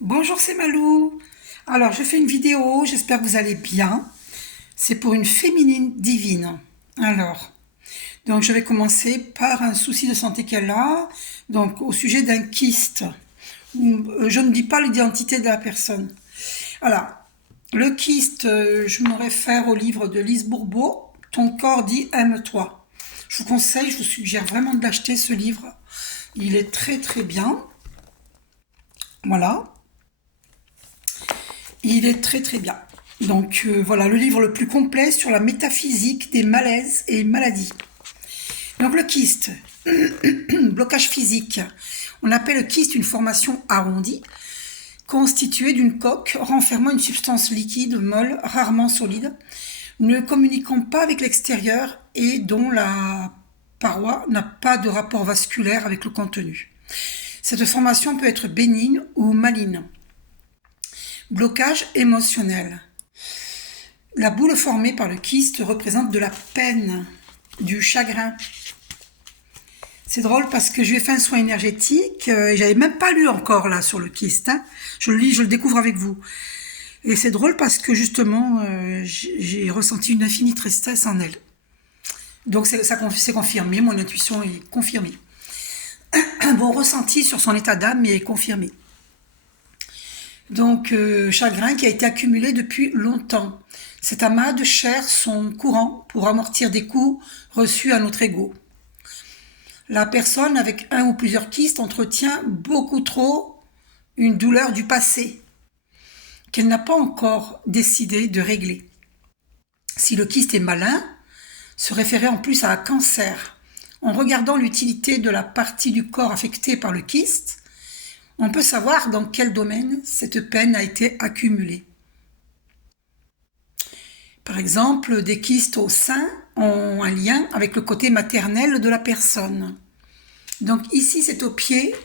Bonjour, c'est Malou. Alors, je fais une vidéo, j'espère que vous allez bien. C'est pour une féminine divine. Alors, donc je vais commencer par un souci de santé qu'elle a, donc au sujet d'un kyste. Je ne dis pas l'identité de la personne. Alors, le kyste, je me réfère au livre de Lise Bourbeau, Ton corps dit aime-toi. Je vous conseille, je vous suggère vraiment de l'acheter ce livre. Il est très très bien. Voilà. Il est très très bien. Donc voilà, le livre le plus complet sur la métaphysique des malaises et maladies. Donc le kyste, blocage physique. On appelle le kyste une formation arrondie, constituée d'une coque renfermant une substance liquide, molle, rarement solide, ne communiquant pas avec l'extérieur et dont la paroi n'a pas de rapport vasculaire avec le contenu. Cette formation peut être bénigne ou maligne. Blocage émotionnel. La boule formée par le kyste représente de la peine, du chagrin. C'est drôle parce que je lui ai fait un soin énergétique et j'avais même pas lu encore là sur le kyste. Hein. Je le lis, je le découvre avec vous. Et c'est drôle parce que justement, j'ai ressenti une infinie tristesse en elle. Donc c'est confirmé, mon intuition est confirmée. Un bon ressenti sur son état d'âme est confirmé. Donc, chagrin qui a été accumulé depuis longtemps. Cet amas de chair sont courants pour amortir des coups reçus à notre ego. La personne avec un ou plusieurs kystes entretient beaucoup trop une douleur du passé qu'elle n'a pas encore décidé de régler. Si le kyste est malin, se référer en plus à un cancer. En regardant l'utilité de la partie du corps affectée par le kyste, on peut savoir dans quel domaine cette peine a été accumulée. Par exemple, des kystes au sein ont un lien avec le côté maternel de la personne. Donc ici, c'est au pied,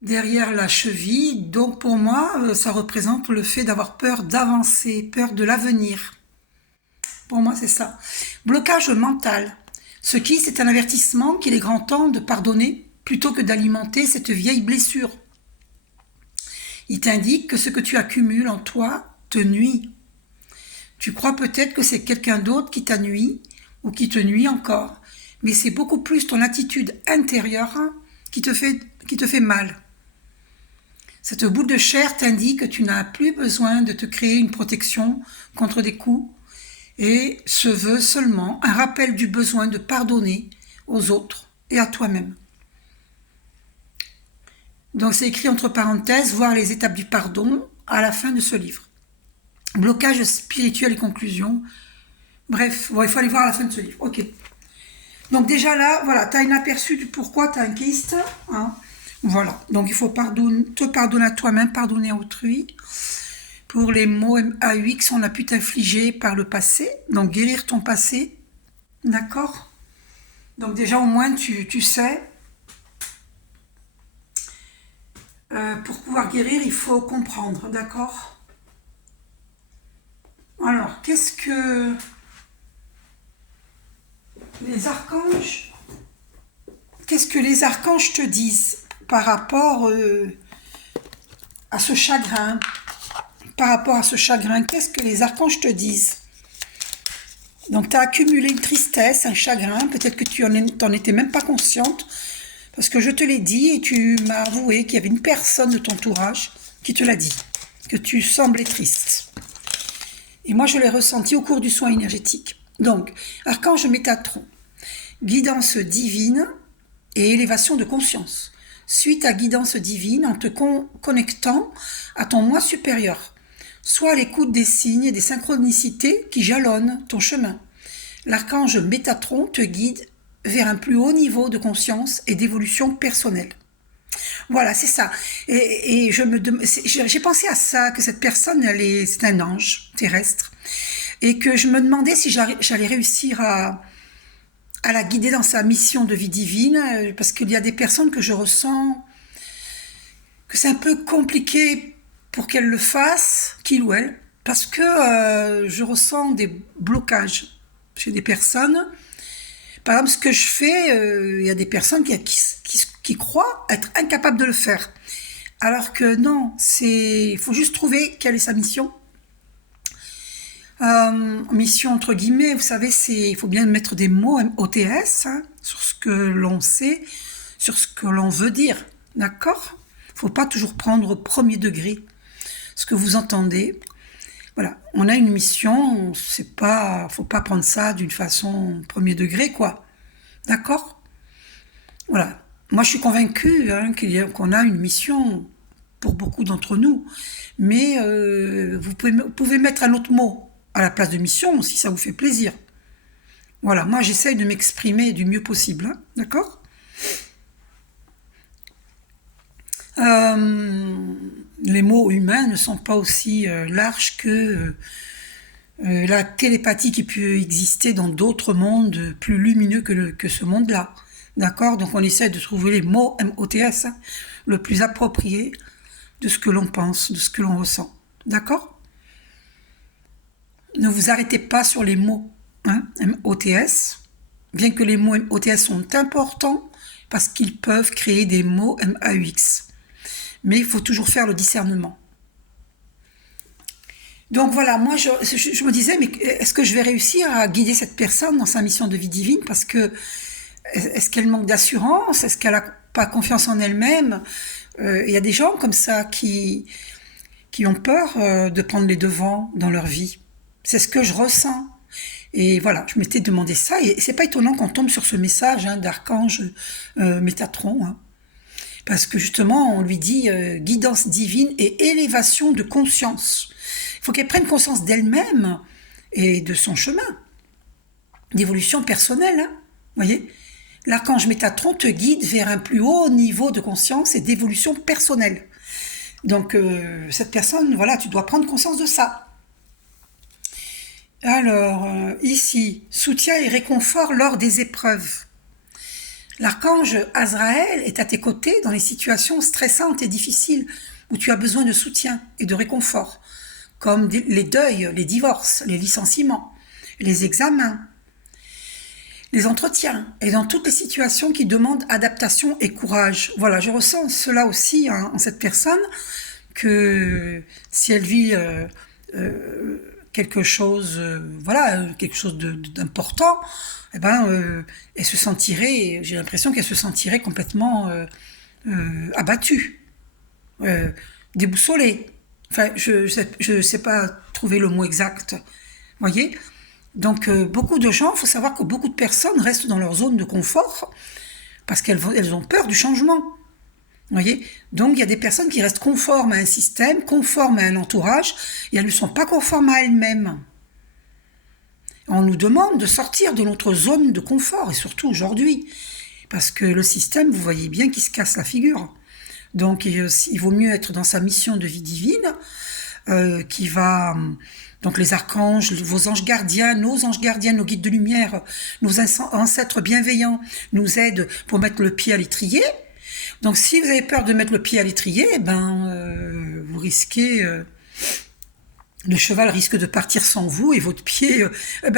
derrière la cheville. Donc pour moi, ça représente le fait d'avoir peur d'avancer, peur de l'avenir. Pour moi, c'est ça. Blocage mental. Ce kyste est un avertissement qu'il est grand temps de pardonner plutôt que d'alimenter cette vieille blessure. Il t'indique que ce que tu accumules en toi te nuit. Tu crois peut-être que c'est quelqu'un d'autre qui t'a nui ou qui te nuit encore, mais c'est beaucoup plus ton attitude intérieure qui te fait mal. Cette boule de chair t'indique que tu n'as plus besoin de te créer une protection contre des coups et se veut seulement un rappel du besoin de pardonner aux autres et à toi-même. Donc c'est écrit entre parenthèses, voir les étapes du pardon à la fin de ce livre. Blocage spirituel et conclusion. Bref, bon, il faut aller voir à la fin de ce livre. Ok. Donc déjà là, voilà, tu as un aperçu du pourquoi tu as un kyste. Hein. Voilà. Donc il faut te pardonner à toi-même, pardonner à autrui. Pour les mots AUX, on a pu t'infliger par le passé. Donc guérir ton passé. D'accord. Donc déjà au moins tu sais. Pour pouvoir guérir, il faut comprendre. D'accord. Alors, qu'est-ce que les archanges, qu'est-ce que les archanges te disent par rapport à ce chagrin? Par rapport à ce chagrin, qu'est-ce que les archanges te disent? Donc, tu as accumulé une tristesse, un chagrin, peut-être que tu n'en étais même pas consciente, parce que je te l'ai dit et tu m'as avoué qu'il y avait une personne de ton entourage qui te l'a dit, que tu semblais triste. Et moi, je l'ai ressenti au cours du soin énergétique. Donc, archange Métatron, guidance divine et élévation de conscience. Suite à guidance divine en te connectant à ton moi supérieur, soit à l'écoute des signes et des synchronicités qui jalonnent ton chemin. L'archange Métatron te guide vers un plus haut niveau de conscience et d'évolution personnelle. Voilà, c'est ça. Et j'ai pensé à ça, que cette personne, c'est un ange terrestre, et que je me demandais si j'allais réussir à la guider dans sa mission de vie divine, parce qu'il y a des personnes que je ressens que c'est un peu compliqué pour qu'elles le fassent, qu'il ou elle, parce que je ressens des blocages chez des personnes. Par exemple, ce que je fais, il y a des personnes qui croient être incapables de le faire. Alors que non, il faut juste trouver quelle est sa mission. Mission entre guillemets, vous savez, il faut bien mettre des mots OTS hein, sur ce que l'on sait, sur ce que l'on veut dire, d'accord? Faut pas toujours prendre au premier degré ce que vous entendez. Voilà, on a une mission, faut pas prendre ça d'une façon premier degré, quoi. D'accord? Voilà. Moi, je suis convaincue hein, qu'on a une mission pour beaucoup d'entre nous, mais vous pouvez mettre un autre mot à la place de mission si ça vous fait plaisir. Voilà, moi, j'essaye de m'exprimer du mieux possible, hein, d'accord? Les mots humains ne sont pas aussi larges que la télépathie qui peut exister dans d'autres mondes plus lumineux que ce monde-là. D'accord? Donc on essaie de trouver les mots MOTS hein, le plus approprié de ce que l'on pense, de ce que l'on ressent. D'accord? Ne vous arrêtez pas sur les mots hein, MOTS, bien que les mots MOTS sont importants parce qu'ils peuvent créer des mots MAUX. Mais il faut toujours faire le discernement. Donc voilà, moi je me disais, mais est-ce que je vais réussir à guider cette personne dans sa mission de vie divine? Parce que est-ce qu'elle manque d'assurance? Est-ce qu'elle n'a pas confiance en elle-même? Il y a des gens comme ça qui ont peur de prendre les devants dans leur vie. C'est ce que je ressens. Et voilà, je m'étais demandé ça, et c'est pas étonnant qu'on tombe sur ce message hein, d'archange Métatron. Hein. Parce que justement, on lui dit guidance divine et élévation de conscience. Il faut qu'elle prenne conscience d'elle-même et de son chemin d'évolution personnelle. Hein, voyez, l'archange Métatron te guide vers un plus haut niveau de conscience et d'évolution personnelle. Donc, cette personne, voilà, tu dois prendre conscience de ça. Alors, ici, soutien et réconfort lors des épreuves. L'archange Azraël est à tes côtés dans les situations stressantes et difficiles où tu as besoin de soutien et de réconfort, comme les deuils, les divorces, les licenciements, les examens, les entretiens, et dans toutes les situations qui demandent adaptation et courage. Voilà, je ressens cela aussi hein, en cette personne, que si elle vit quelque chose, quelque chose d'important, eh ben, elle se sentirait, j'ai l'impression qu'elle se sentirait complètement abattue, déboussolée. Enfin, je sais pas trouver le mot exact. Voyez? Donc, beaucoup de gens, il faut savoir que beaucoup de personnes restent dans leur zone de confort parce qu'elles ont peur du changement. Voyez? Donc, il y a des personnes qui restent conformes à un système, conformes à un entourage, et elles ne sont pas conformes à elles-mêmes. On nous demande de sortir de notre zone de confort, et surtout aujourd'hui, parce que le système, vous voyez bien qu'il se casse la figure. Donc, il vaut mieux être dans sa mission de vie divine, qui va... Donc les archanges, vos anges gardiens, nos guides de lumière, nos ancêtres bienveillants nous aident pour mettre le pied à l'étrier. Donc si vous avez peur de mettre le pied à l'étrier, vous risquez... le cheval risque de partir sans vous et votre pied...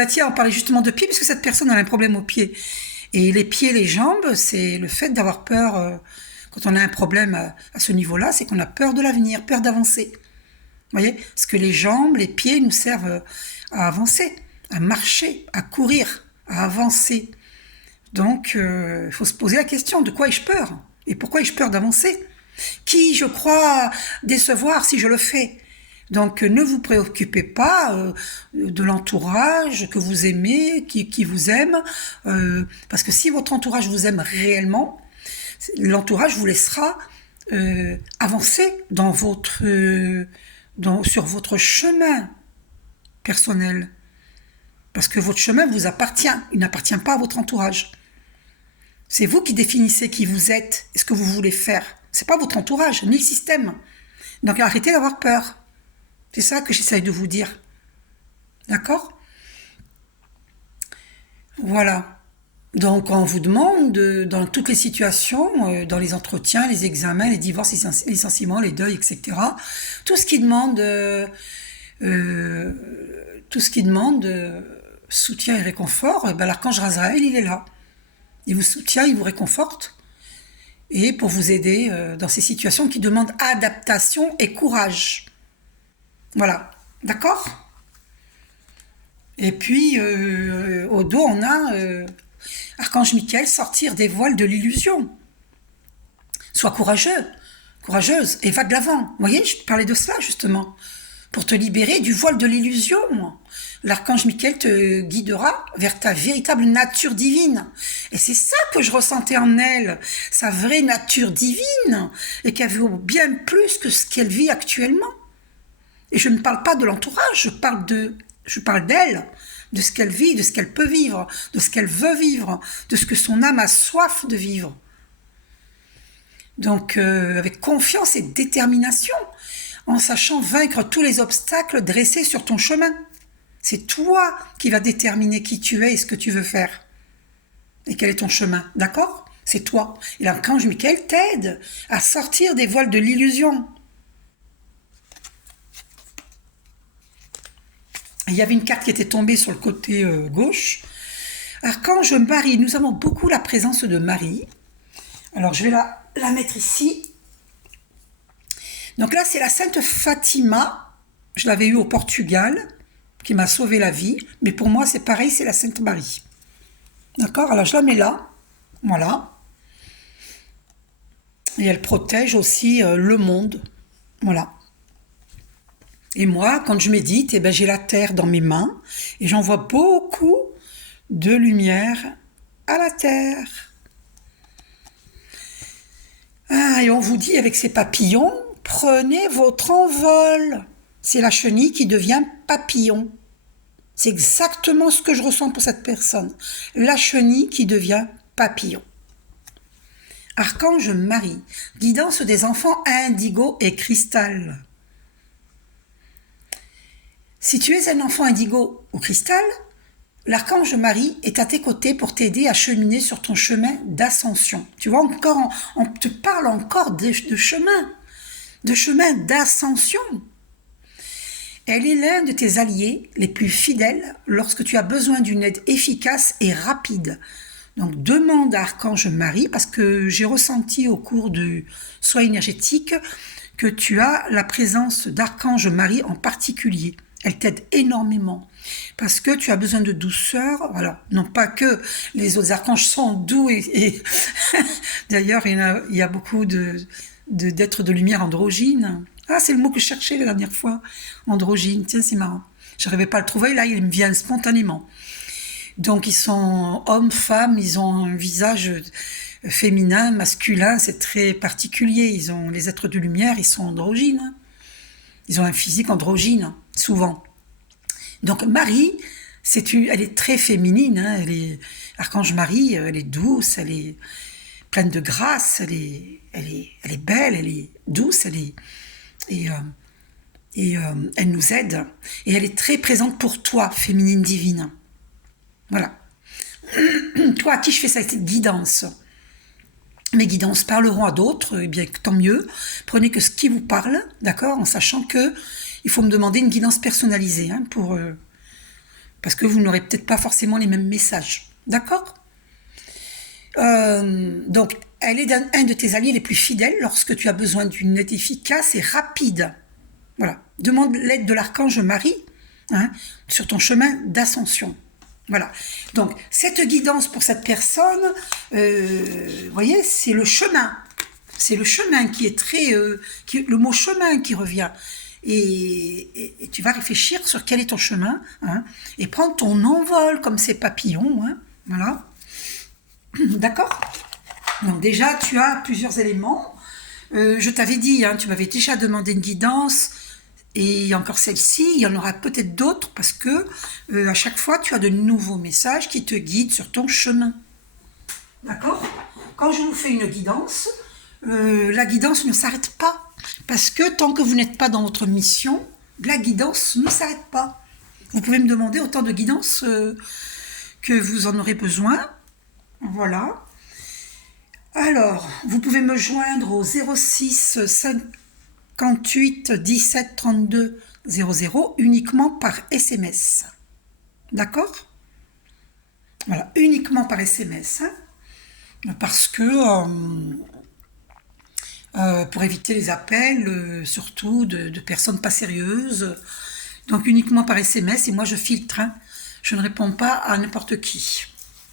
tiens, on parlait justement de pied, puisque cette personne a un problème au pied. Et les pieds, les jambes, c'est le fait d'avoir peur... quand on a un problème à ce niveau-là, c'est qu'on a peur de l'avenir, peur d'avancer. Vous voyez? Parce que les jambes, les pieds nous servent à avancer, à marcher, à courir, à avancer. Donc, il faut se poser la question, de quoi ai-je peur? Et pourquoi ai-je peur d'avancer? Qui je crois décevoir si je le fais? Donc, ne vous préoccupez pas de l'entourage que vous aimez, qui vous aime, parce que si votre entourage vous aime réellement, l'entourage vous laissera avancer sur votre chemin personnel. Parce que votre chemin vous appartient, il n'appartient pas à votre entourage. C'est vous qui définissez qui vous êtes et ce que vous voulez faire. C'est pas votre entourage, ni le système. Donc arrêtez d'avoir peur. C'est ça que j'essaye de vous dire. D'accord? Voilà. Donc on vous demande, dans toutes les situations, dans les entretiens, les examens, les divorces, les licenciements, les deuils, etc., tout ce qui demande, soutien et réconfort, l'archange Razraël, il est là. Il vous soutient, il vous réconforte. et pour vous aider dans ces situations qui demandent adaptation et courage. Voilà, d'accord? Et puis, au dos, on a Archange Michael, sortir des voiles de l'illusion. Sois courageux, courageuse, et va de l'avant. Vous voyez, je parlais de cela, justement. Pour te libérer du voile de l'illusion. L'archange Michael te guidera vers ta véritable nature divine. Et c'est ça que je ressentais en elle, sa vraie nature divine, et qu'elle vaut bien plus que ce qu'elle vit actuellement. Et je ne parle pas de l'entourage, je parle d'elle, de ce qu'elle vit, de ce qu'elle peut vivre, de ce qu'elle veut vivre, de ce que son âme a soif de vivre. Donc, avec confiance et détermination, en sachant vaincre tous les obstacles dressés sur ton chemin. C'est toi qui vas déterminer qui tu es et ce que tu veux faire. Et quel est ton chemin, d'accord? C'est toi. Et l'archange Michael t'aide à sortir des voiles de l'illusion. Il y avait une carte qui était tombée sur le côté gauche. Archange Marie, nous avons beaucoup la présence de Marie. Alors, je vais la mettre ici. Donc là, c'est la Sainte Fatima. Je l'avais eue au Portugal, qui m'a sauvé la vie. Mais pour moi, c'est pareil, c'est la Sainte Marie. D'accord? Alors, je la mets là. Voilà. Et elle protège aussi le monde. Voilà. Et moi, quand je médite, eh ben, j'ai la terre dans mes mains. Et j'envoie beaucoup de lumière à la terre. Ah, et on vous dit avec ces papillons, prenez votre envol. C'est la chenille qui devient papillon. C'est exactement ce que je ressens pour cette personne. La chenille qui devient papillon. Archange Marie, guidance des enfants indigo et cristal. Si tu es un enfant indigo ou cristal, l'archange Marie est à tes côtés pour t'aider à cheminer sur ton chemin d'ascension. Tu vois, encore, on te parle encore de chemin d'ascension. Elle est l'un de tes alliés les plus fidèles lorsque tu as besoin d'une aide efficace et rapide. Donc demande à Archange Marie, parce que j'ai ressenti au cours du soin énergétique que tu as la présence d'Archange Marie en particulier. Elle t'aide énormément parce que tu as besoin de douceur. Alors, non pas que les autres archanges sont doux et d'ailleurs il y a beaucoup d'êtres de lumière androgynes. Ah, c'est le mot que je cherchais la dernière fois. Androgyne, tiens, c'est marrant. Je n'arrivais pas à le trouver, là il me vient spontanément. Donc ils sont hommes, femmes, ils ont un visage féminin, masculin, c'est très particulier. Les êtres de lumière, ils sont androgynes. Ils ont un physique androgyne, souvent. Donc Marie, elle est très féminine. Archange Marie, elle est douce, elle est pleine de grâce, elle est belle, elle est douce, et elle nous aide. Et elle est très présente pour toi, féminine divine. Voilà. Toi, à qui je fais cette guidance? Mes guidances parleront à d'autres, eh bien tant mieux. Prenez que ce qui vous parle, d'accord, en sachant que il faut me demander une guidance personnalisée, parce que vous n'aurez peut-être pas forcément les mêmes messages, d'accord? Donc, elle est un de tes alliés les plus fidèles lorsque tu as besoin d'une aide efficace et rapide. Voilà. Demande l'aide de l'archange Marie sur ton chemin d'ascension. Voilà. Donc, cette guidance pour cette personne, vous voyez, c'est le chemin. C'est le chemin qui est le mot chemin qui revient. Et tu vas réfléchir sur quel est ton chemin, et prendre ton envol comme ces papillons, voilà. D'accord? Donc déjà, tu as plusieurs éléments. Je t'avais dit, tu m'avais déjà demandé une guidance. Et encore celle-ci, il y en aura peut-être d'autres parce que à chaque fois, tu as de nouveaux messages qui te guident sur ton chemin. D'accord? Quand je vous fais une guidance, la guidance ne s'arrête pas. Parce que tant que vous n'êtes pas dans votre mission, la guidance ne s'arrête pas. Vous pouvez me demander autant de guidance que vous en aurez besoin. Voilà. Alors, vous pouvez me joindre au 06 58 17 32 00 uniquement par SMS. D'accord? Voilà, uniquement par SMS. Parce que pour éviter les appels, surtout de personnes pas sérieuses. Donc uniquement par SMS, et moi je filtre, hein. Je ne réponds pas à n'importe qui.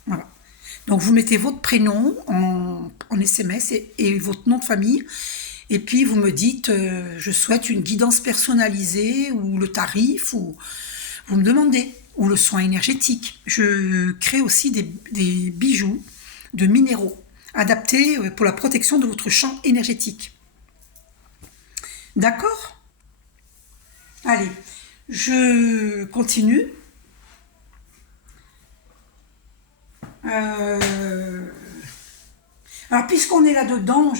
Voilà. Donc vous mettez votre prénom en SMS et votre nom de famille, et puis vous me dites je souhaite une guidance personnalisée, ou le tarif, ou vous me demandez, ou le soin énergétique. Je crée aussi des bijoux de minéraux adaptés pour la protection de votre champ énergétique. D'accord? Allez, je continue. Alors, puisqu'on est là-dedans,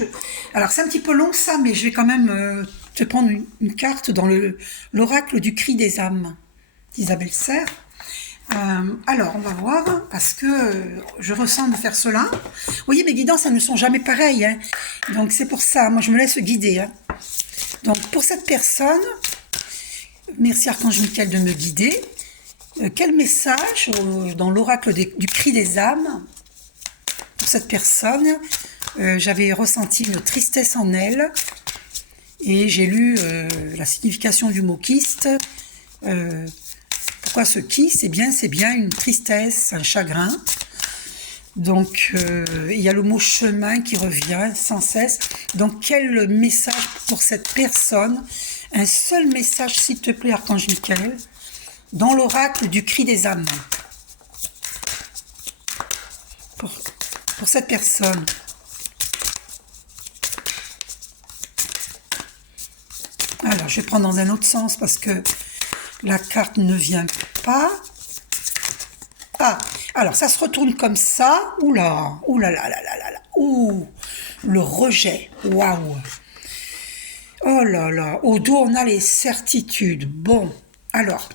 alors c'est un petit peu long ça, mais je vais quand même te prendre une carte dans l'oracle du cri des âmes d'Isabelle Serre. Alors, on va voir, parce que je ressens de faire cela. Vous voyez, mes guidances, elles ne sont jamais pareilles, hein. Donc c'est pour ça, moi je me laisse guider, hein. Donc pour cette personne, merci Archange Michael de me guider. Quel message dans l'oracle du cri des âmes pour cette personne? J'avais ressenti une tristesse en elle, et j'ai lu la signification du mot kyste. Pourquoi ce kyste? C'est bien une tristesse, un chagrin. Donc il y a le mot chemin qui revient sans cesse. Donc quel message pour cette personne? Un seul message, s'il te plaît, Archange Michael, dans l'oracle du cri des âmes. Pour cette personne. Alors, je vais prendre dans un autre sens parce que la carte ne vient pas. Ah, alors ça se retourne comme ça. Oula, oula là là là là là. Ouh, le rejet. Waouh. Oh là là, au dos on a les certitudes. Bon, alors,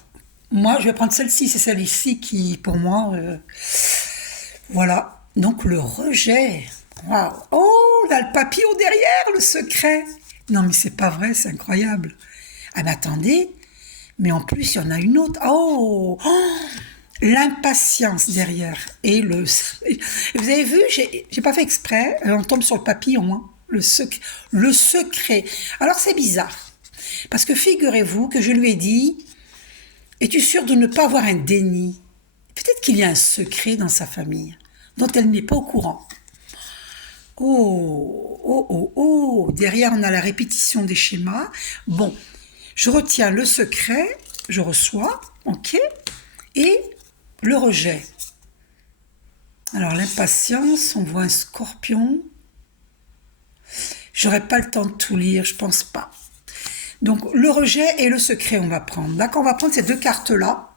moi je vais prendre celle-ci, c'est celle-ci qui, pour moi, voilà. Donc le rejet. Waouh. Oh, là le papillon derrière, le secret. Non mais c'est pas vrai, c'est incroyable. Ah mais attendez, mais en plus il y en a une autre. Oh, oh, l'impatience derrière. Et vous avez vu, j'ai pas fait exprès, on tombe sur le papillon, hein. Le secret. Alors c'est bizarre, parce que figurez-vous que je lui ai dit, es-tu sûr de ne pas avoir un déni? Peut-être qu'il y a un secret dans sa famille, dont elle n'est pas au courant. Oh, oh, oh, oh, derrière on a la répétition des schémas. Bon, je retiens le secret, je reçois, ok, et le rejet. Alors l'impatience, on voit un scorpion. J'aurais pas le temps de tout lire, je pense pas. Donc le rejet et le secret, on va prendre. D'accord, on va prendre ces deux cartes-là.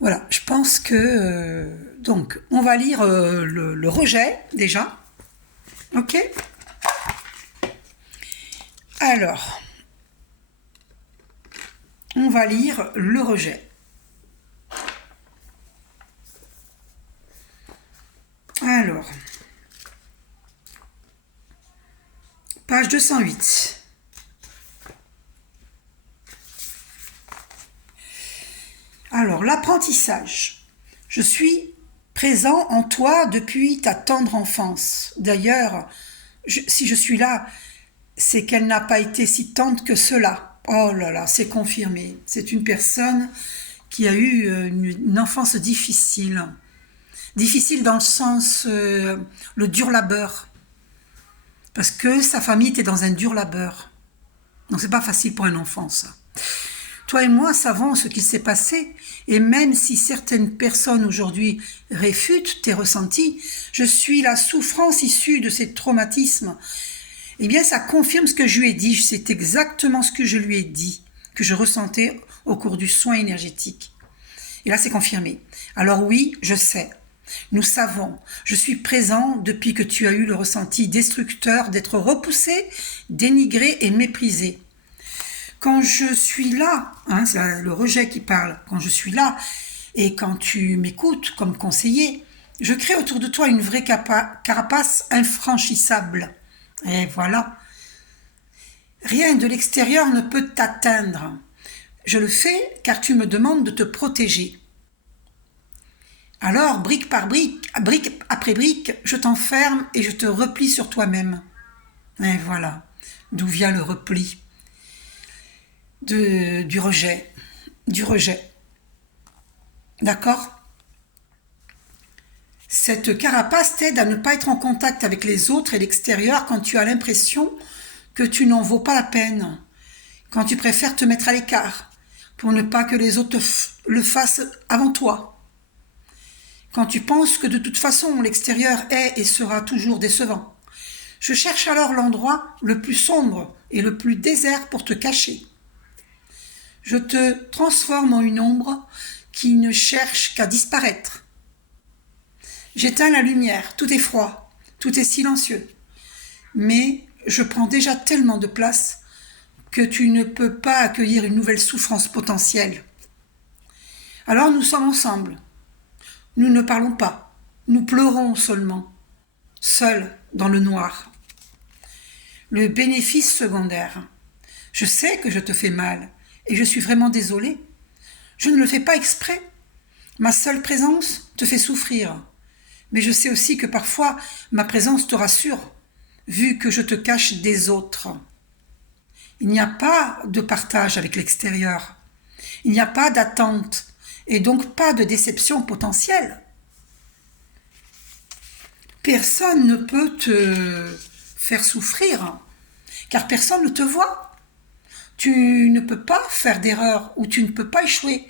Voilà, je pense que... donc, on va lire le rejet, déjà. Ok? Alors, on va lire le rejet. Alors, page 208. Alors, l'apprentissage. Je suis présent en toi depuis ta tendre enfance. D'ailleurs, si je suis là, c'est qu'elle n'a pas été si tendre que cela. Oh là là, c'est confirmé. C'est une personne qui a eu une enfance difficile. Difficile dans le sens, le dur labeur. Parce que sa famille était dans un dur labeur. Donc c'est pas facile pour un enfant, ça. Toi et moi savons ce qui s'est passé, et même si certaines personnes aujourd'hui réfutent tes ressentis, je suis la souffrance issue de ces traumatismes. Eh bien, ça confirme ce que je lui ai dit, c'est exactement ce que je lui ai dit, que je ressentais au cours du soin énergétique. Et là, c'est confirmé. Alors oui, je sais. Nous savons, je suis présent depuis que tu as eu le ressenti destructeur d'être repoussé, dénigré et méprisé. Quand je suis là, hein, c'est le rejet qui parle, quand je suis là, et quand tu m'écoutes comme conseiller, je crée autour de toi une vraie carapace infranchissable. Et voilà. Rien de l'extérieur ne peut t'atteindre. Je le fais car tu me demandes de te protéger. Alors, brique par brique, brique après brique, je t'enferme et je te replie sur toi-même. Et voilà, d'où vient le repli, du rejet, du rejet. D'accord? Cette carapace t'aide à ne pas être en contact avec les autres et l'extérieur quand tu as l'impression que tu n'en vaux pas la peine, quand tu préfères te mettre à l'écart pour ne pas que les autres le fassent avant toi. Quand tu penses que de toute façon l'extérieur est et sera toujours décevant. Je cherche alors l'endroit le plus sombre et le plus désert pour te cacher. Je te transforme en une ombre qui ne cherche qu'à disparaître. J'éteins la lumière, tout est froid, tout est silencieux. Mais je prends déjà tellement de place que tu ne peux pas accueillir une nouvelle souffrance potentielle. Alors nous sommes ensemble. Nous ne parlons pas, nous pleurons seulement, seuls dans le noir. Le bénéfice secondaire. Je sais que je te fais mal et je suis vraiment désolée. Je ne le fais pas exprès. Ma seule présence te fait souffrir. Mais je sais aussi que parfois ma présence te rassure, vu que je te cache des autres. Il n'y a pas de partage avec l'extérieur. Il n'y a pas d'attente et donc pas de déception potentielle. Personne ne peut te faire souffrir, car personne ne te voit. Tu ne peux pas faire d'erreur ou tu ne peux pas échouer,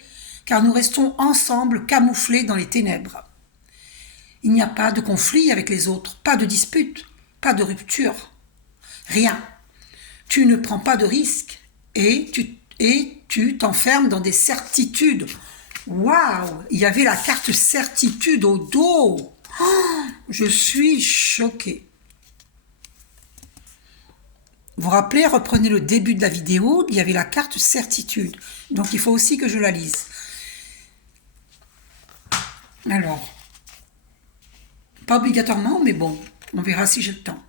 car nous restons ensemble camouflés dans les ténèbres. Il n'y a pas de conflit avec les autres, pas de dispute, pas de rupture, rien. Tu ne prends pas de risques et tu t'enfermes dans des certitudes. Waouh, il y avait la carte certitude au dos. Oh, je suis choquée. Vous vous rappelez, reprenez le début de la vidéo, il y avait la carte certitude. Donc il faut aussi que je la lise. Alors, pas obligatoirement, mais bon, on verra si j'ai le temps.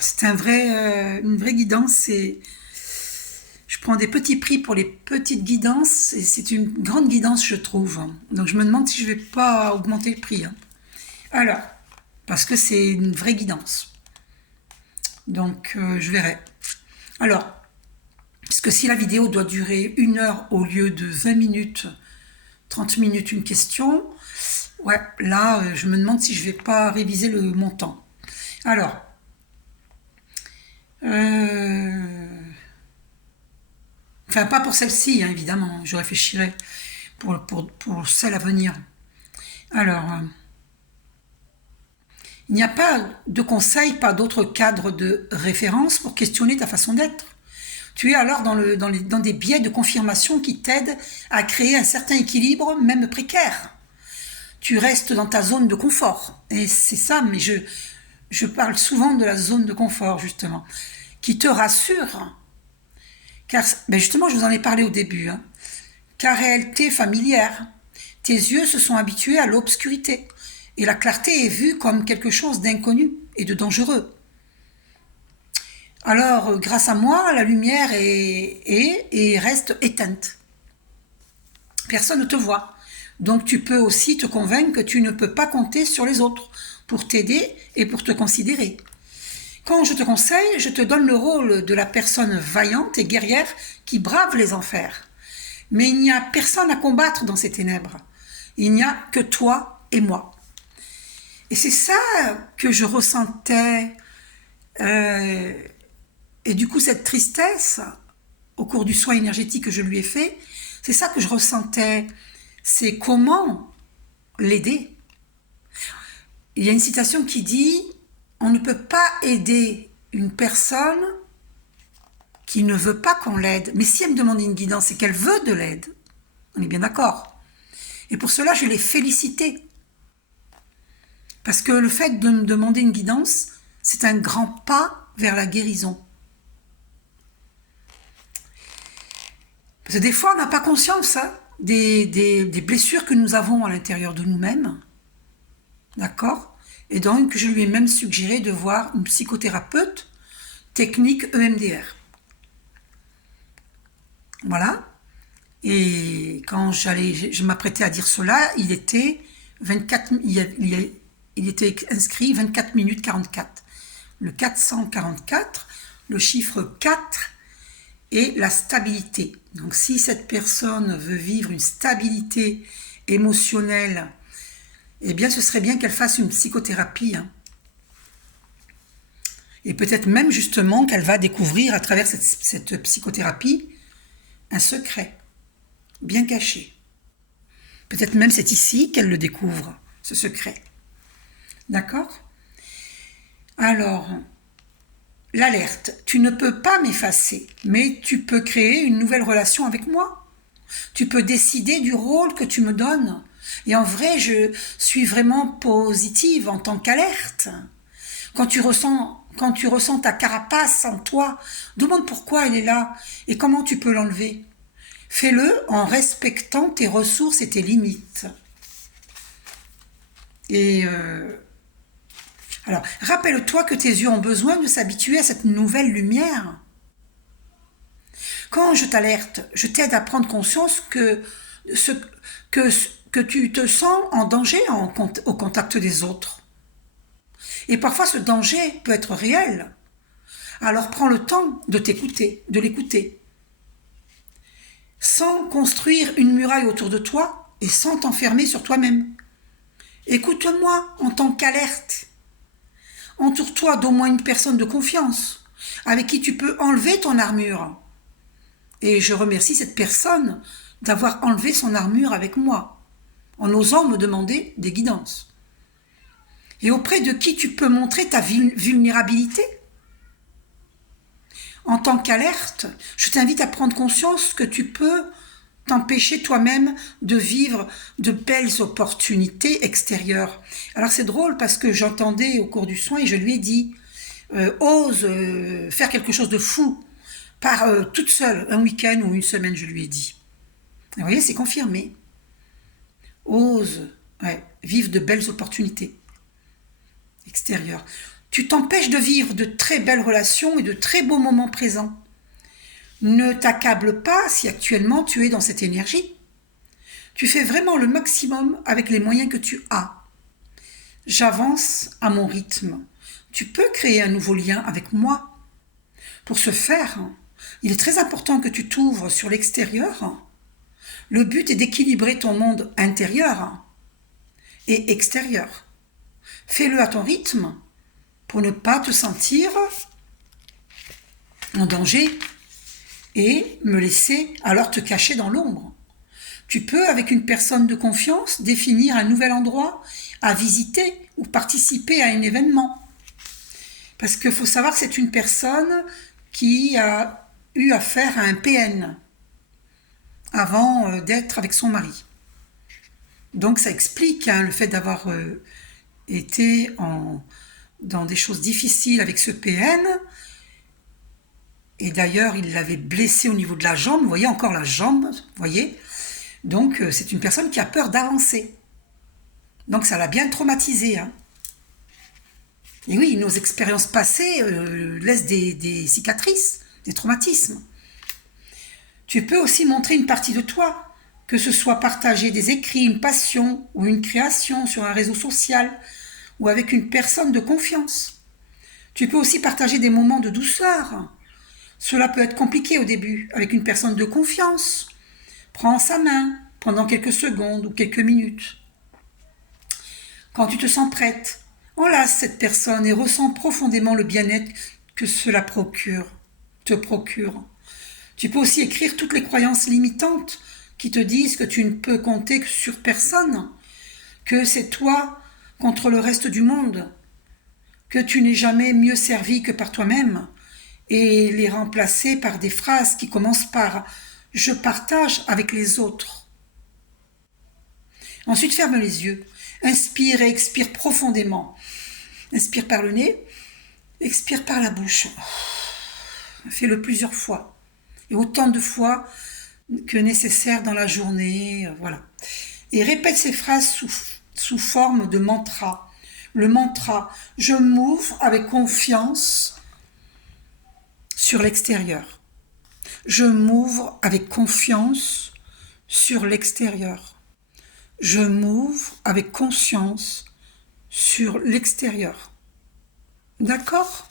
C'est une vraie guidance. Je prends des petits prix pour les petites guidances et c'est une grande guidance, je trouve. Donc je me demande si je ne vais pas augmenter le prix. Alors, parce que c'est une vraie guidance. Donc je verrai. Alors, puisque si la vidéo doit durer 1 heure au lieu de 20 minutes, 30 minutes une question, ouais, là, je me demande si je ne vais pas réviser le montant. Alors, enfin, pas pour celle-ci, hein, évidemment, je réfléchirai pour celle à venir. Alors, il n'y a pas de conseil, pas d'autre cadre de référence pour questionner ta façon d'être. Tu es alors dans des biais de confirmation qui t'aident à créer un certain équilibre, même précaire. Tu restes dans ta zone de confort. Et c'est ça, mais je parle souvent de la zone de confort, justement, qui te rassure. Car, ben justement, je vous en ai parlé au début. Car réalité familière. Tes yeux se sont habitués à l'obscurité. Et la clarté est vue comme quelque chose d'inconnu et de dangereux. Alors, grâce à moi, la lumière est reste éteinte. Personne ne te voit. Donc, tu peux aussi te convaincre que tu ne peux pas compter sur les autres pour t'aider et pour te considérer. Quand je te conseille, je te donne le rôle de la personne vaillante et guerrière qui brave les enfers. Mais il n'y a personne à combattre dans ces ténèbres. Il n'y a que toi et moi. Et c'est ça que je ressentais. Et du coup, cette tristesse, au cours du soin énergétique que je lui ai fait, c'est ça que je ressentais. C'est comment l'aider. Il y a une citation qui dit « On ne peut pas aider une personne qui ne veut pas qu'on l'aide. Mais si elle me demande une guidance, c'est qu'elle veut de l'aide. » On est bien d'accord. Et pour cela, je l'ai félicitée. Parce que le fait de me demander une guidance, c'est un grand pas vers la guérison. Parce que des fois, on n'a pas conscience des blessures que nous avons à l'intérieur de nous-mêmes. D'accord ? Et donc, je lui ai même suggéré de voir une psychothérapeute technique EMDR. Voilà. Et quand je m'apprêtais à dire cela, il était 24, il était inscrit 24 minutes 44. Le 444, le chiffre 4 et la stabilité. Donc si cette personne veut vivre une stabilité émotionnelle, eh bien ce serait bien qu'elle fasse une psychothérapie. Hein. Et peut-être même justement qu'elle va découvrir à travers cette psychothérapie un secret bien caché. Peut-être même c'est ici qu'elle le découvre, ce secret. D'accord? Alors, l'alerte. Tu ne peux pas m'effacer, mais tu peux créer une nouvelle relation avec moi. Tu peux décider du rôle que tu me donnes. Et en vrai, je suis vraiment positive en tant qu'alerte. Quand tu ressens ta carapace en toi, demande pourquoi elle est là et comment tu peux l'enlever. Fais-le en respectant tes ressources et tes limites. Et alors, rappelle-toi que tes yeux ont besoin de s'habituer à cette nouvelle lumière. Quand je t'alerte, je t'aide à prendre conscience que tu te sens en danger au contact des autres. Et parfois, ce danger peut être réel. Alors, prends le temps de l'écouter. Sans construire une muraille autour de toi et sans t'enfermer sur toi-même. Écoute-moi en tant qu'alerte. Entoure-toi d'au moins une personne de confiance avec qui tu peux enlever ton armure. Et je remercie cette personne d'avoir enlevé son armure avec moi, en osant me demander des guidances. Et auprès de qui tu peux montrer ta vulnérabilité. En tant qu'alerte, je t'invite à prendre conscience que tu peux t'empêcher toi-même de vivre de belles opportunités extérieures. Alors c'est drôle parce que j'entendais au cours du soin et je lui ai dit ose faire quelque chose de fou par toute seule, un week-end ou une semaine, je lui ai dit. Et vous voyez, c'est confirmé. Ose vivre de belles opportunités extérieures. Tu t'empêches de vivre de très belles relations et de très beaux moments présents. Ne t'accable pas si actuellement tu es dans cette énergie. Tu fais vraiment le maximum avec les moyens que tu as. J'avance à mon rythme. Tu peux créer un nouveau lien avec moi. Pour ce faire, il est très important que tu t'ouvres sur l'extérieur. Le but est d'équilibrer ton monde intérieur et extérieur. Fais-le à ton rythme pour ne pas te sentir en danger et me laisser alors te cacher dans l'ombre. Tu peux, avec une personne de confiance, définir un nouvel endroit à visiter ou participer à un événement. Parce qu'il faut savoir que c'est une personne qui a eu affaire à un PN avant d'être avec son mari. Donc ça explique le fait d'avoir été dans des choses difficiles avec ce PN. Et d'ailleurs, il l'avait blessé au niveau de la jambe. Vous voyez encore la jambe, vous voyez. Donc, c'est une personne qui a peur d'avancer. Donc, ça l'a bien traumatisé. Hein. Et oui, nos expériences passées laissent des cicatrices, des traumatismes. Tu peux aussi montrer une partie de toi, que ce soit partager des écrits, une passion ou une création sur un réseau social ou avec une personne de confiance. Tu peux aussi partager des moments de douceur. Cela peut être compliqué au début, avec une personne de confiance. Prends sa main pendant quelques secondes ou quelques minutes. Quand tu te sens prête, enlace cette personne et ressens profondément le bien-être que cela te procure. Tu peux aussi écrire toutes les croyances limitantes qui te disent que tu ne peux compter sur personne, que c'est toi contre le reste du monde, que tu n'es jamais mieux servi que par toi-même, et les remplacer par des phrases qui commencent par « je partage avec les autres ». Ensuite, ferme les yeux. Inspire et expire profondément. Inspire par le nez, expire par la bouche. Fais-le plusieurs fois. Et autant de fois que nécessaire dans la journée. Voilà. Et répète ces phrases sous forme de mantra. Le mantra « je m'ouvre avec confiance » sur l'extérieur. Je m'ouvre avec confiance sur l'extérieur. Je m'ouvre avec conscience sur l'extérieur. D'accord?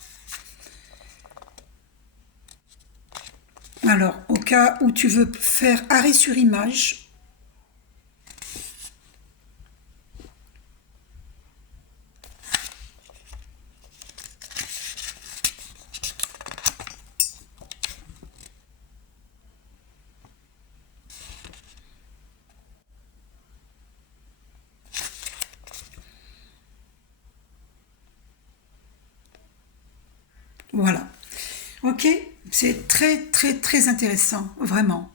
Alors, au cas où tu veux faire arrêt sur image, voilà. Ok, c'est très très très intéressant, vraiment.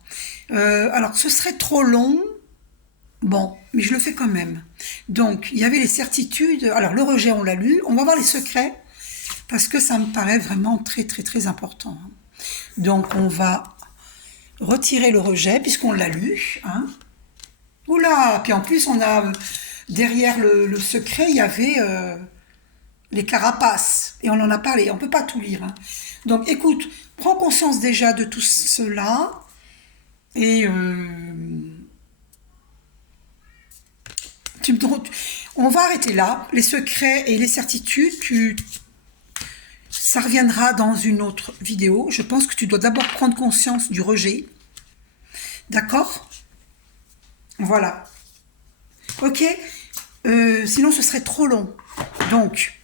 Alors, ce serait trop long, bon, mais je le fais quand même. Donc, il y avait les certitudes. Alors, le rejet, on l'a lu. On va voir les secrets, parce que ça me paraît vraiment très très très important. Donc, on va retirer le rejet, puisqu'on l'a lu. Hein. Oula, puis en plus, on a, derrière le secret, il y avait les carapaces. Et on en a parlé, on ne peut pas tout lire. Hein. Donc, écoute, prends conscience déjà de tout cela. Et on va arrêter là. Les secrets et les certitudes, ça reviendra dans une autre vidéo. Je pense que tu dois d'abord prendre conscience du rejet. D'accord? Voilà. Ok? Sinon, ce serait trop long. Donc,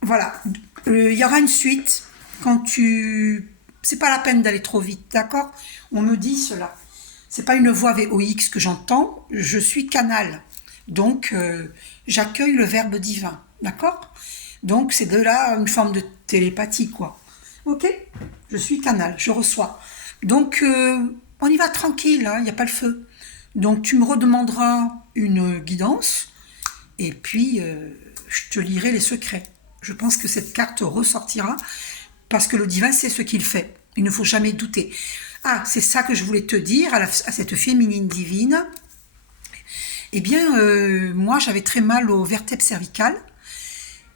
voilà. Il y aura une suite quand tu... C'est pas la peine d'aller trop vite, d'accord? On me dit cela. C'est pas une voix VOX que j'entends, je suis canal. Donc, j'accueille le verbe divin, d'accord? Donc, c'est de là une forme de télépathie, quoi. Ok? Je suis canal, je reçois. Donc, on y va tranquille, hein, il n'y a pas le feu. Donc, tu me redemanderas une guidance, et puis, je te lirai les secrets. Je pense que cette carte ressortira, parce que le divin sait ce qu'il fait. Il ne faut jamais douter. Ah, c'est ça que je voulais te dire à cette féminine divine. Eh bien, moi, j'avais très mal aux vertèbres cervicales.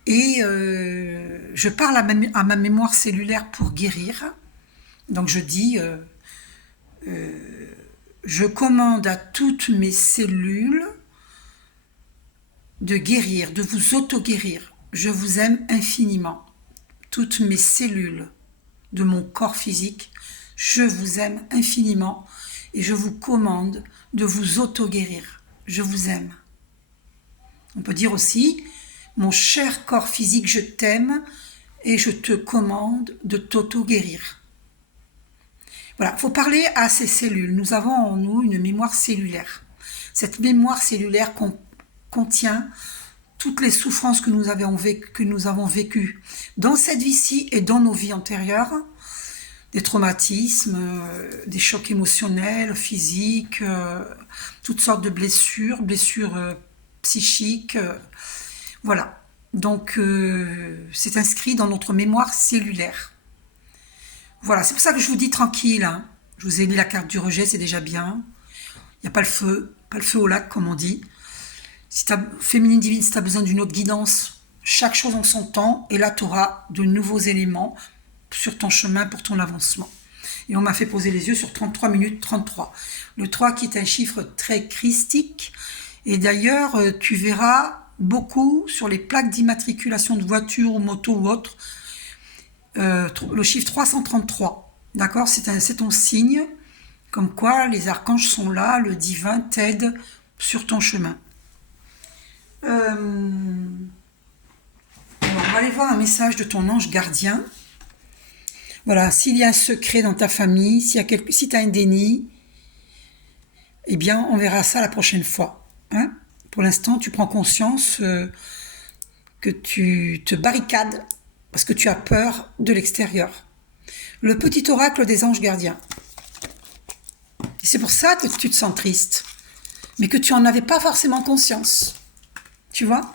Et je parle à ma mémoire cellulaire pour guérir. Donc, je dis... je commande à toutes mes cellules de guérir, de vous auto-guérir. Je vous aime infiniment. Toutes mes cellules de mon corps physique, je vous aime infiniment et je vous commande de vous auto-guérir. Je vous aime. On peut dire aussi, mon cher corps physique, je t'aime et je te commande de t'auto-guérir. Voilà, il faut parler à ces cellules. Nous avons en nous une mémoire cellulaire. Cette mémoire cellulaire contient toutes les souffrances que nous avons vécues dans cette vie-ci et dans nos vies antérieures, des traumatismes, des chocs émotionnels, physiques, toutes sortes de blessures psychiques, voilà. Donc, c'est inscrit dans notre mémoire cellulaire. Voilà, c'est pour ça que je vous dis tranquille. Hein. Je vous ai mis la carte du rejet, c'est déjà bien. Il n'y a pas le feu au lac, comme on dit. Si tu as, féminine divine, si tu as besoin d'une autre guidance, chaque chose en son temps, et là, tu auras de nouveaux éléments sur ton chemin pour ton avancement. Et on m'a fait poser les yeux sur 33 minutes 33. Le 3 qui est un chiffre très christique. Et d'ailleurs, tu verras beaucoup sur les plaques d'immatriculation de voitures ou motos ou autres, le chiffre 333. D'accord? C'est ton signe, comme quoi les archanges sont là, le divin t'aide sur ton chemin. Alors, on va aller voir un message de ton ange gardien. Voilà, s'il y a un secret dans ta famille, si tu as un déni, eh bien, on verra ça la prochaine fois. Hein? Pour l'instant, tu prends conscience que tu te barricades parce que tu as peur de l'extérieur. Le petit oracle des anges gardiens. Et c'est pour ça que tu te sens triste, mais que tu n'en avais pas forcément conscience. Tu vois?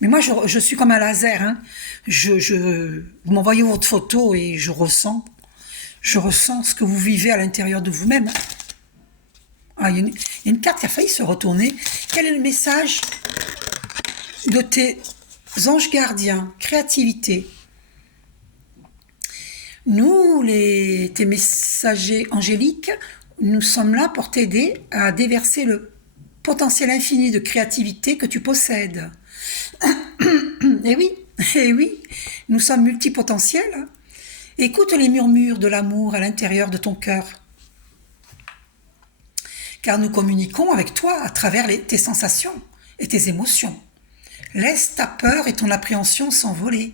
Mais moi, je suis comme un laser. Hein. Vous m'envoyez votre photo et je ressens ce que vous vivez à l'intérieur de vous-même. Ah, il y a une carte qui a failli se retourner. Quel est le message de tes anges gardiens? Créativité. Nous, tes messagers angéliques, nous sommes là pour t'aider à déverser le potentiel infini de créativité que tu possèdes. Eh oui, eh oui, nous sommes multipotentiels. Écoute les murmures de l'amour à l'intérieur de ton cœur. Car nous communiquons avec toi à travers tes sensations et tes émotions. Laisse ta peur et ton appréhension s'envoler.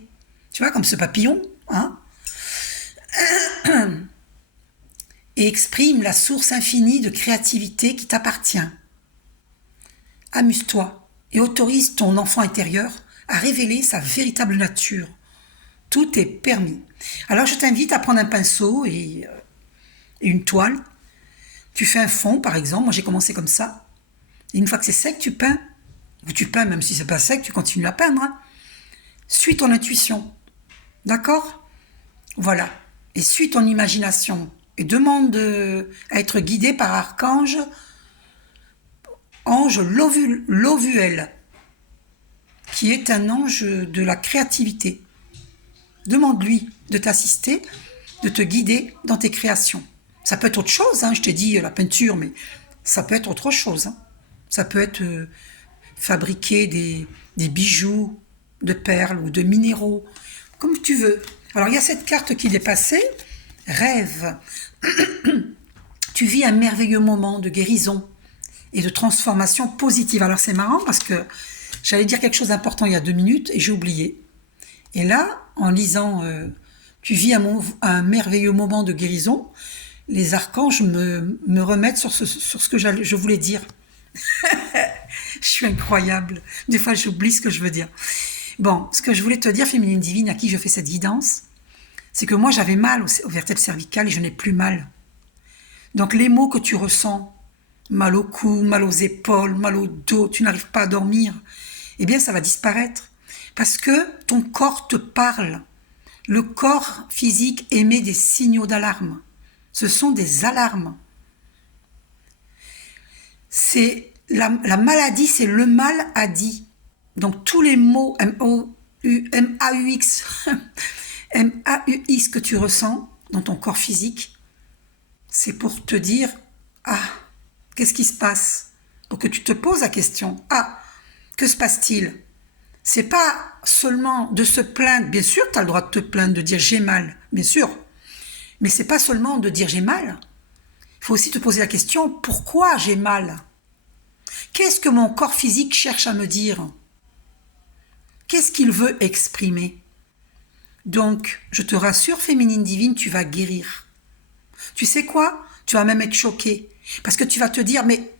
Tu vois, comme ce papillon, hein? Et exprime la source infinie de créativité qui t'appartient. Amuse-toi et autorise ton enfant intérieur à révéler sa véritable nature. Tout est permis. Alors je t'invite à prendre un pinceau et une toile. Tu fais un fond, par exemple. Moi, j'ai commencé comme ça. Et une fois que c'est sec, tu peins. Ou tu peins, même si c'est pas sec, tu continues à peindre. Hein. Suis ton intuition. D'accord? Voilà. Et suis ton imagination. Et demande à être guidé par Archange Ange Lovuel, qui est un ange de la créativité. Demande-lui de t'assister, de te guider dans tes créations. Ça peut être autre chose, hein, je t'ai dit la peinture, mais ça peut être autre chose. Hein. Ça peut être fabriquer des bijoux de perles ou de minéraux, comme tu veux. Alors il y a cette carte qui est passée, rêve. Tu vis un merveilleux moment de guérison et de transformation positive. Alors c'est marrant parce que j'allais dire quelque chose d'important il y a 2 minutes et j'ai oublié. Et là, en lisant tu vis un merveilleux moment de guérison, les archanges me remettent sur ce que je voulais dire. Je suis incroyable. Des fois, j'oublie ce que je veux dire. Bon, ce que je voulais te dire, féminine divine, à qui je fais cette guidance, c'est que moi, j'avais mal au vertèbre cervical et je n'ai plus mal. Donc, les maux que tu ressens, mal au cou, mal aux épaules, mal au dos, tu n'arrives pas à dormir, eh bien, ça va disparaître. Parce que ton corps te parle. Le corps physique émet des signaux d'alarme. Ce sont des alarmes. C'est la maladie, c'est le mal a dit. Donc tous les mots M-A-U-X M-A-U-X que tu ressens dans ton corps physique, c'est pour te dire ah, qu'est-ce qui se passe? Pour que tu te poses la question ah, que se passe-t-il? C'est pas seulement de se plaindre, bien sûr, tu as le droit de te plaindre, de dire j'ai mal, bien sûr. Mais c'est pas seulement de dire j'ai mal. Il faut aussi te poser la question pourquoi j'ai mal? Qu'est-ce que mon corps physique cherche à me dire? Qu'est-ce qu'il veut exprimer? Donc, je te rassure, féminine divine, tu vas guérir. Tu sais quoi? Tu vas même être choquée. Parce que tu vas te dire, mais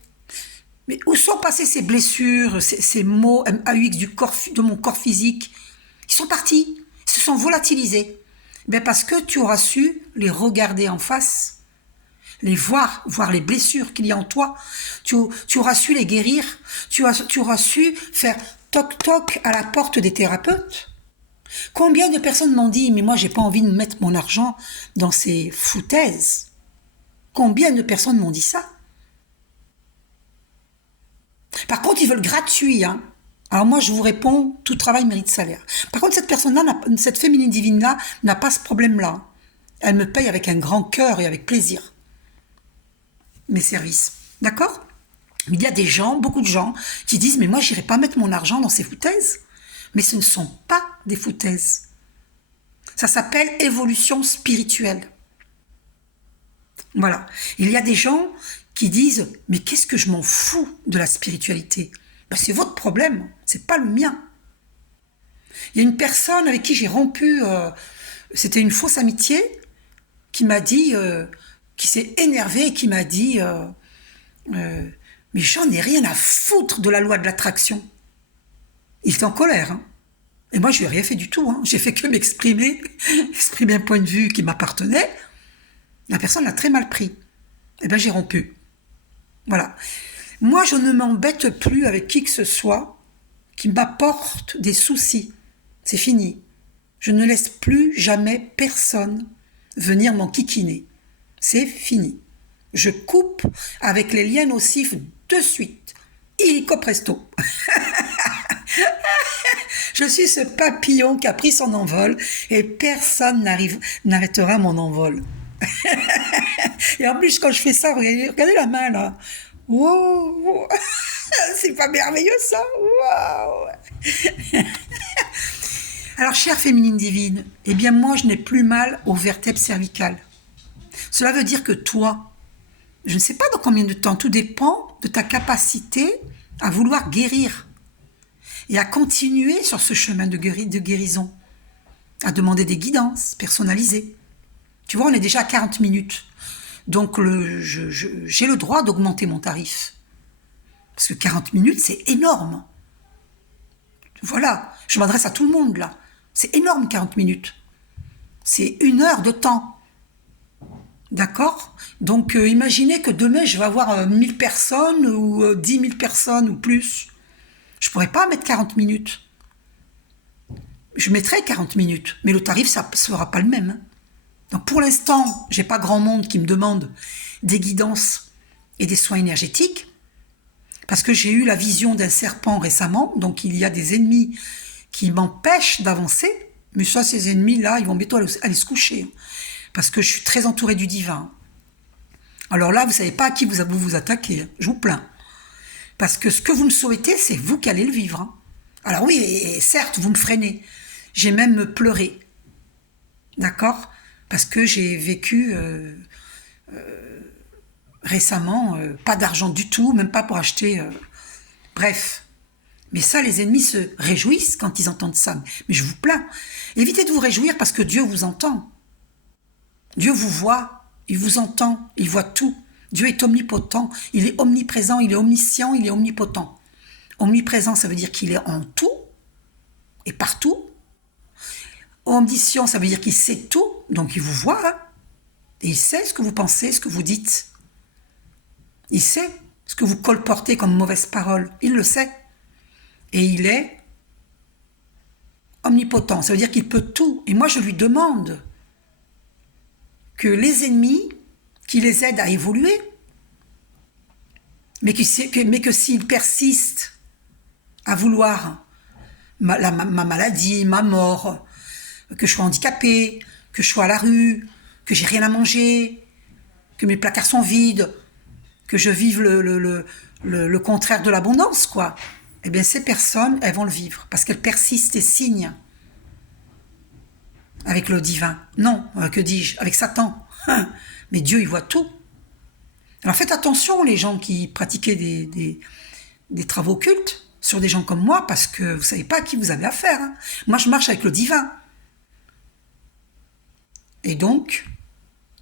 où sont passées ces blessures, ces maux MAUX de mon corps physique? Ils sont partis, ils se sont volatilisés. Ben parce que tu auras su les regarder en face, les voir les blessures qu'il y a en toi. Tu auras su les guérir. Tu auras su faire toc-toc à la porte des thérapeutes. Combien de personnes m'ont dit « Mais moi, j'ai pas envie de mettre mon argent dans ces foutaises ». Combien de personnes m'ont dit ça? Par contre, ils veulent gratuit. Hein. Alors moi, je vous réponds, tout travail mérite salaire. Par contre, cette personne-là, cette féminine divine-là, n'a pas ce problème-là. Elle me paye avec un grand cœur et avec plaisir mes services. D'accord? Il y a des gens, beaucoup de gens, qui disent « Mais moi, j'irai pas mettre mon argent dans ces foutaises ». Mais ce ne sont pas des foutaises. Ça s'appelle évolution spirituelle. Voilà. Il y a des gens qui disent « Mais qu'est-ce que je m'en fous de la spiritualité ?» Ben, c'est votre problème, c'est pas le mien. Il y a une personne avec qui j'ai rompu, c'était une fausse amitié, qui m'a dit, qui s'est énervée et qui m'a dit mais j'en ai rien à foutre de la loi de l'attraction. Il était en colère. Hein. Et moi, je lui ai rien fait du tout. Hein. J'ai fait que m'exprimer, exprimer un point de vue qui m'appartenait. La personne l'a très mal pris. Et bien, j'ai rompu. Voilà. Moi, je ne m'embête plus avec qui que ce soit qui m'apporte des soucis. C'est fini. Je ne laisse plus jamais personne venir m'enquiquiner. C'est fini. Je coupe avec les liens nocifs de suite. Illico presto. Je suis ce papillon qui a pris son envol et personne n'arrêtera mon envol. Et en plus, quand je fais ça, regardez la main là. Wow, c'est pas merveilleux ça. Wow. Alors, chère féminine divine, eh bien moi, je n'ai plus mal aux vertèbres cervicales. Cela veut dire que toi, je ne sais pas dans combien de temps, tout dépend de ta capacité à vouloir guérir et à continuer sur ce chemin de guérison, à demander des guidances personnalisées. Tu vois, on est déjà à 40 minutes. Donc, j'ai le droit d'augmenter mon tarif. Parce que 40 minutes, c'est énorme. Voilà, je m'adresse à tout le monde, là. C'est énorme, 40 minutes. C'est 1 heure de temps. D'accord? Donc, imaginez que demain, je vais avoir 1000 personnes ou 10 000 personnes ou plus. Je ne pourrais pas mettre 40 minutes. Je mettrai 40 minutes, mais le tarif, ça ne sera pas le même. Hein. Donc, pour l'instant, j'ai pas grand monde qui me demande des guidances et des soins énergétiques, parce que j'ai eu la vision d'un serpent récemment, donc il y a des ennemis qui m'empêchent d'avancer, mais ça, ces ennemis-là, ils vont bientôt aller se coucher, parce que je suis très entourée du divin. Alors là, vous savez pas à qui vous attaquez, je vous plains. Parce que ce que vous me souhaitez, c'est vous qui allez le vivre. Hein. Alors oui, et certes, vous me freinez. J'ai même pleuré. D'accord ? Parce que j'ai vécu récemment pas d'argent du tout, même pas pour acheter... bref. Mais ça, les ennemis se réjouissent quand ils entendent ça. Mais je vous plains. Évitez de vous réjouir parce que Dieu vous entend. Dieu vous voit, il vous entend, il voit tout. Dieu est omnipotent, il est omniprésent, il est omniscient, il est omnipotent. Omniprésent, ça veut dire qu'il est en tout et partout. Omniscient, ça veut dire qu'il sait tout, donc il vous voit. Hein, et il sait ce que vous pensez, ce que vous dites. Il sait ce que vous colportez comme mauvaise parole. Il le sait. Et il est omnipotent, ça veut dire qu'il peut tout. Et moi, je lui demande que les ennemis, qui les aident à évoluer, mais que s'ils persistent à vouloir ma maladie, ma mort, que je sois handicapée, que je sois à la rue, que j'ai rien à manger, que mes placards sont vides, que je vive le contraire de l'abondance, quoi. Eh bien, ces personnes, elles vont le vivre, parce qu'elles persistent et signent avec le divin. Non, que dis-je, avec Satan. Mais Dieu, il voit tout. Alors faites attention, les gens qui pratiquaient des travaux occultes, sur des gens comme moi, parce que vous ne savez pas à qui vous avez affaire. Hein. Moi, je marche avec le divin. Et donc,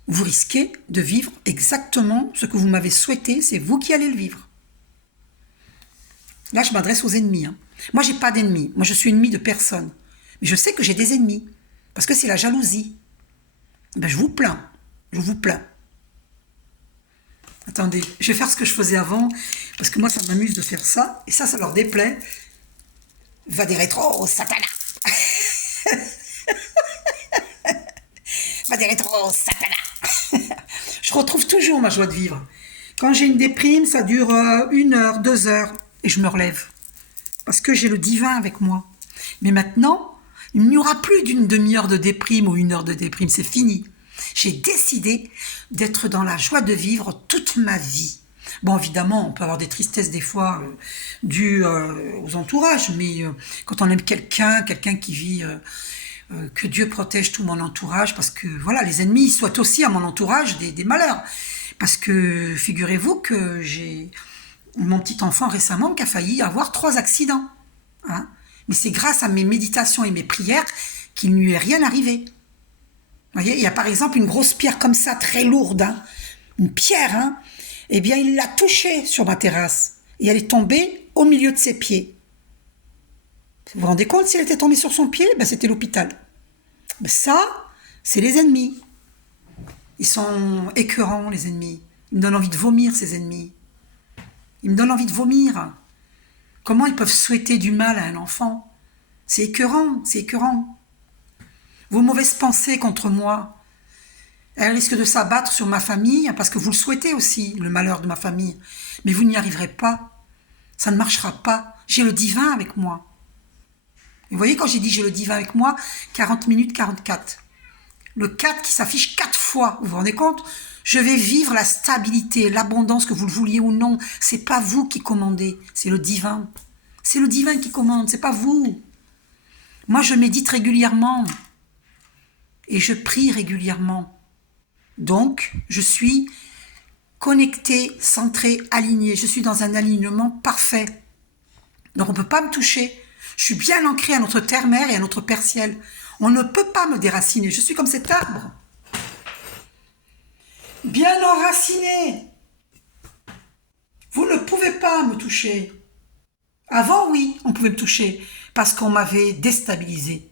vous risquez de vivre exactement ce que vous m'avez souhaité, c'est vous qui allez le vivre. Là, je m'adresse aux ennemis. Hein. Moi, j'ai pas d'ennemis. Moi, je suis ennemi de personne. Mais je sais que j'ai des ennemis. Parce que c'est la jalousie. Ben, je vous plains. Je vous plains. Attendez, je vais faire ce que je faisais avant, parce que moi, ça m'amuse de faire ça, et ça leur déplaît. Va des rétros, Satana. Va des rétros, Satana. Je retrouve toujours ma joie de vivre. Quand j'ai une déprime, ça dure 1 heure, 2 heures, et je me relève. Parce que j'ai le divin avec moi. Mais maintenant, il n'y aura plus d'une demi-heure de déprime ou 1 heure de déprime, c'est fini. J'ai décidé d'être dans la joie de vivre toute ma vie. Bon, évidemment, on peut avoir des tristesses des fois dues aux entourages, mais quand on aime quelqu'un qui vit, que Dieu protège tout mon entourage, parce que voilà, les ennemis souhaitent aussi à mon entourage des malheurs. Parce que figurez-vous que j'ai mon petit enfant récemment qui a failli avoir 3 accidents. Hein. Mais c'est grâce à mes méditations et mes prières qu'il ne lui est rien arrivé. Vous voyez, il y a par exemple une grosse pierre comme ça, très lourde, hein, une pierre, hein, eh bien il l'a touchée sur ma terrasse et elle est tombée au milieu de ses pieds. Vous vous rendez compte, si elle était tombée sur son pied, ben, c'était l'hôpital. Ben, ça, c'est les ennemis. Ils sont écœurants, les ennemis. Ils me donnent envie de vomir, ces ennemis. Ils me donnent envie de vomir. Comment ils peuvent souhaiter du mal à un enfant? C'est écœurant, c'est écœurant. Vos mauvaises pensées contre moi, elles risquent de s'abattre sur ma famille, parce que vous le souhaitez aussi, le malheur de ma famille. Mais vous n'y arriverez pas. Ça ne marchera pas. J'ai le divin avec moi. Vous voyez, quand j'ai dit j'ai le divin avec moi, 40 minutes 44. Le 4 qui s'affiche 4 fois, vous vous rendez compte? Je vais vivre la stabilité, l'abondance, que vous le vouliez ou non. C'est pas vous qui commandez, c'est le divin. C'est le divin qui commande, c'est pas vous. Moi, je médite régulièrement et je prie régulièrement. Donc, je suis connectée, centrée, alignée. Je suis dans un alignement parfait. Donc, on ne peut pas me toucher. Je suis bien ancrée à notre terre-mère et à notre père-ciel. On ne peut pas me déraciner. Je suis comme cet arbre. Bien enraciné. Vous ne pouvez pas me toucher. Avant, oui, on pouvait me toucher parce qu'on m'avait déstabilisé.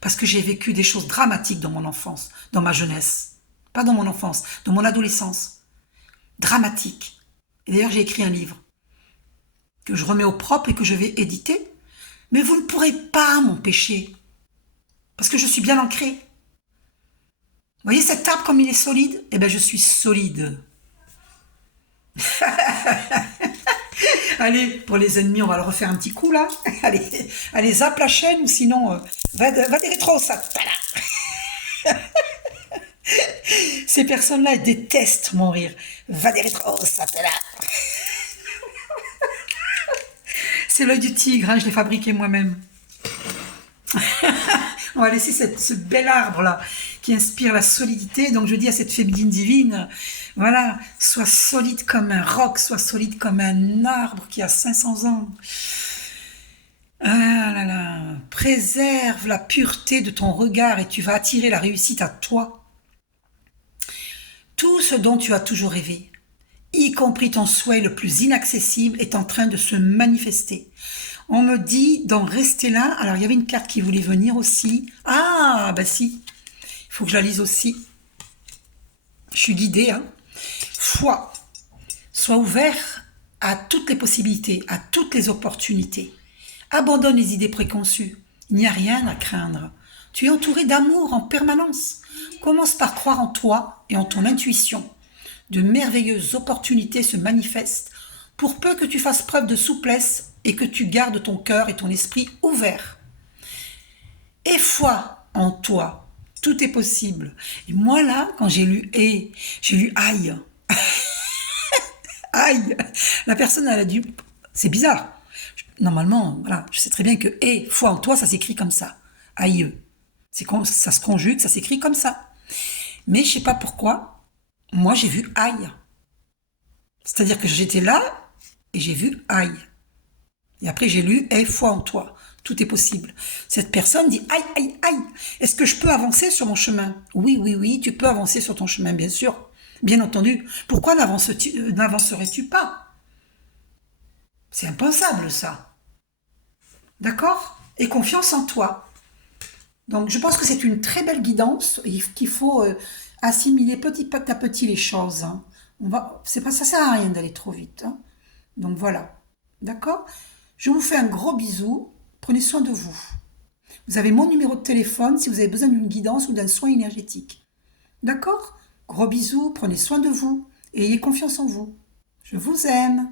Parce que j'ai vécu des choses dramatiques dans mon enfance, dans ma jeunesse. Pas dans mon enfance, dans mon adolescence. Dramatique. Et d'ailleurs, j'ai écrit un livre que je remets au propre et que je vais éditer. Mais vous ne pourrez pas m'empêcher. Parce que je suis bien ancrée. Vous voyez cet arbre comme il est solide? Eh bien, je suis solide. Allez, pour les ennemis, on va le refaire un petit coup, là. Allez, zappe la chaîne, ou sinon, va des rétros, ça. Ces personnes-là, elles détestent mon rire. Va des rétros, ça. C'est l'œil du tigre, hein, je l'ai fabriqué moi-même. On va laisser ce bel arbre-là qui inspire la solidité. Donc je dis à cette féminine divine, voilà, sois solide comme un roc, sois solide comme un arbre qui a 500 ans. Ah là là, préserve la pureté de ton regard et tu vas attirer la réussite à toi. Tout ce dont tu as toujours rêvé, y compris ton souhait le plus inaccessible, est en train de se manifester. On me dit d'en rester là. Alors, il y avait une carte qui voulait venir aussi. Ah, bah si. Il faut que je la lise aussi. Je suis guidée, hein. Foi. Sois ouvert à toutes les possibilités, à toutes les opportunités. Abandonne les idées préconçues. Il n'y a rien à craindre. Tu es entouré d'amour en permanence. Commence par croire en toi et en ton intuition. De merveilleuses opportunités se manifestent pour peu que tu fasses preuve de souplesse et que tu gardes ton cœur et ton esprit ouverts. Et foi en toi. Tout est possible. Et moi, là, quand j'ai lu « et », j'ai lu « aïe ». Aïe. La personne, elle a dû... C'est bizarre. Normalement, voilà, je sais très bien que « et », foi en toi, ça s'écrit comme ça. Aïe. Ça se conjugue, ça s'écrit comme ça. Mais je sais pas pourquoi, moi, j'ai vu « aïe ». C'est-à-dire que j'étais là et j'ai vu « aïe ». Et après, j'ai lu « aie foi en toi ». Tout est possible. Cette personne dit « aïe, aïe, aïe ». Est-ce que je peux avancer sur mon chemin? Oui, oui, oui, tu peux avancer sur ton chemin, bien sûr. Bien entendu. Pourquoi n'avancerais-tu pas? C'est impensable, ça. D'accord? Et confiance en toi. Donc, je pense que c'est une très belle guidance et qu'il faut assimiler petit à petit les choses. Hein. Ça sert à rien d'aller trop vite. Hein. Donc, voilà. D'accord? Je vous fais un gros bisou. Prenez soin de vous. Vous avez mon numéro de téléphone si vous avez besoin d'une guidance ou d'un soin énergétique. D'accord? Gros bisous, prenez soin de vous et ayez confiance en vous. Je vous aime.